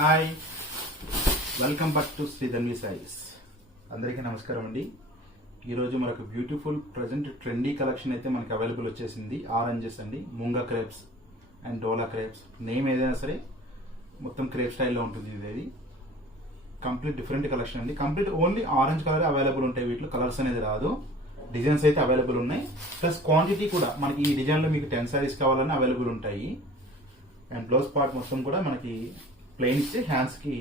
Hi, welcome back to Shri Dhanvi Sais. అందరికీ నమస్కారం అండి. ఈరోజు మనకు బ్యూటిఫుల్ ప్రజెంట్ ట్రెండీ కలెక్షన్ అయితే మనకి అవైలబుల్ వచ్చేసింది. ఆరెంజెస్ అండి, munga crepes and dola crepes. Name ఏదైనా సరే మొత్తం క్రేప్ స్టైల్లో ఉంటుంది. ఇది కంప్లీట్ డిఫరెంట్ కలెక్షన్ అండి. Complete only orange colour available ఉంటాయి. వీటిలో కలర్స్ అనేది రాదు. డిజైన్స్ అయితే అవైలబుల్ ఉన్నాయి. ప్లస్ క్వాంటిటీ కూడా మనకి ఈ డిజైన్లో మీకు 10 సారీస్ కావాలని అవైలబుల్ ఉంటాయి. అండ్ బ్లౌజ్ పార్ట్ మొత్తం కూడా మనకి ప్లెయిన్ ఇచ్చి హ్యాండ్స్కి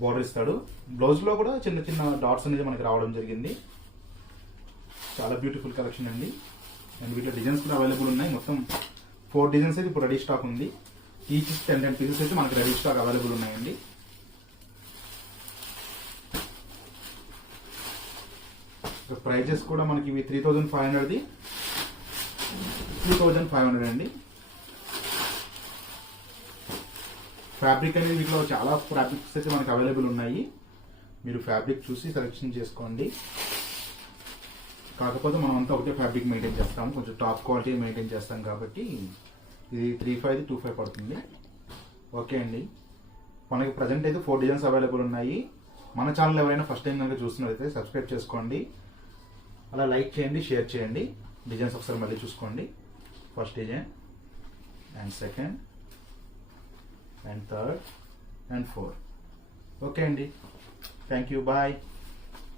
బోర్డర్ ఇస్తాడు. బ్లౌజ్లో కూడా చిన్న చిన్న డాట్స్ అనేది మనకి రావడం జరిగింది. చాలా బ్యూటిఫుల్ కలెక్షన్ అండి. అండ్ వీటిలో డిజైన్స్ కూడా అవైలబుల్ ఉన్నాయి. మొత్తం 4 డిజైన్స్ అయితే ఇప్పుడు రెడీ స్టాక్ ఉంది. ఈచ్ 10 పీసెస్ అయితే మనకి రెడీ స్టాక్ అవైలబుల్ ఉన్నాయండి. ప్రైజెస్ కూడా మనకి ఇవి 3500ది 3500 అండి. ఫ్యాబ్రిక్ అనేది వీటిలో చాలా ఫ్యాబ్రిక్స్ అయితే మనకి అవైలబుల్ ఉన్నాయి. మీరు ఫ్యాబ్రిక్ చూసి సెలెక్షన్ చేసుకోండి. కాకపోతే మనం అంతా ఒకటే ఫ్యాబ్రిక్ మెయింటైన్ చేస్తాము, కొంచెం టాప్ క్వాలిటీ మెయింటైన్ చేస్తాం కాబట్టి ఇది 3500 2500 పడుతుంది. ఓకే అండి. మనకి ప్రజెంట్ అయితే 4 డిజైన్స్ అవైలబుల్ ఉన్నాయి. మన ఛానల్ ఎవరైనా ఫస్ట్ టైం కనుక చూస్తున్నట్లయితే సబ్స్క్రైబ్ చేసుకోండి, అలా లైక్ చేయండి, షేర్ చేయండి. డిజైన్స్ ఒకసారి మళ్ళీ చూసుకోండి. First design and second and third and fourth. Okay అండి, థ్యాంక్ యూ, బాయ్.